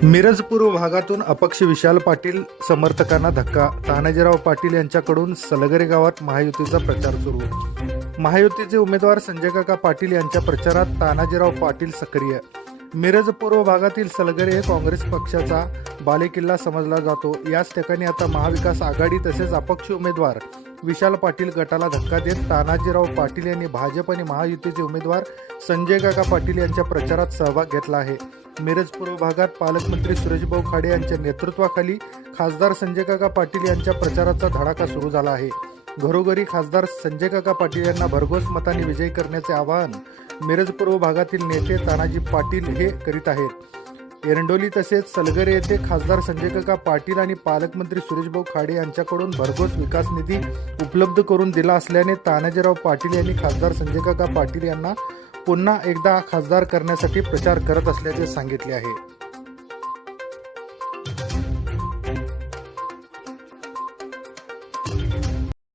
मिरज पूर्व भागातून अपक्ष विशाल पाटील समर्थकांना धक्का तानाजीराव पाटील यांच्याकडून सलगरे गावात महायुतीचा प्रचार सुरू. महायुतीचे उमेदवार संजय काका पाटील यांच्या प्रचारात तानाजीराव पाटील सक्रिय. मिरज पूर्व भागातील सलगरे हे काँग्रेस पक्षाचा बालेकिल्ला समजला जातो. याच ठिकाणी आता महाविकास आघाडी तसेच अपक्ष उमेदवार विशाल पाटील गटाला धक्का देत तानाजीराव पाटील यांनी भाजप आणि महायुतीचे उमेदवार संजय काका पाटील यांच्या प्रचारात सहभाग घेतला आहे. मिरज पूर्व भागात पालकमंत्री सुरेशभाऊ खाडे यांच्या नेतृत्वाखाली खासदार संजय काका पाटील यांच्या प्रचाराचा धडाका सुरू झाला आहे. घरोघरी खासदार संजय काका पाटील यांना भरघोस मताने विजयी करण्याचे आवाहन मिरज पूर्व भागातील नेते तानाजी पाटील हे करीत आहेत. एरंडोली तसेच सलगरे येथे खासदार संजय काका पाटील आणि पालकमंत्री सुरेशभाऊ खाडे यांच्याकडून भरघोस विकास निधी उपलब्ध करून दिला असल्याने तानाजीराव पाटील यांनी खासदार संजय काका पाटील यांना पुन्हा एकदा खासदार करण्यासाठी प्रचार करत असल्याचे सांगितले आहे.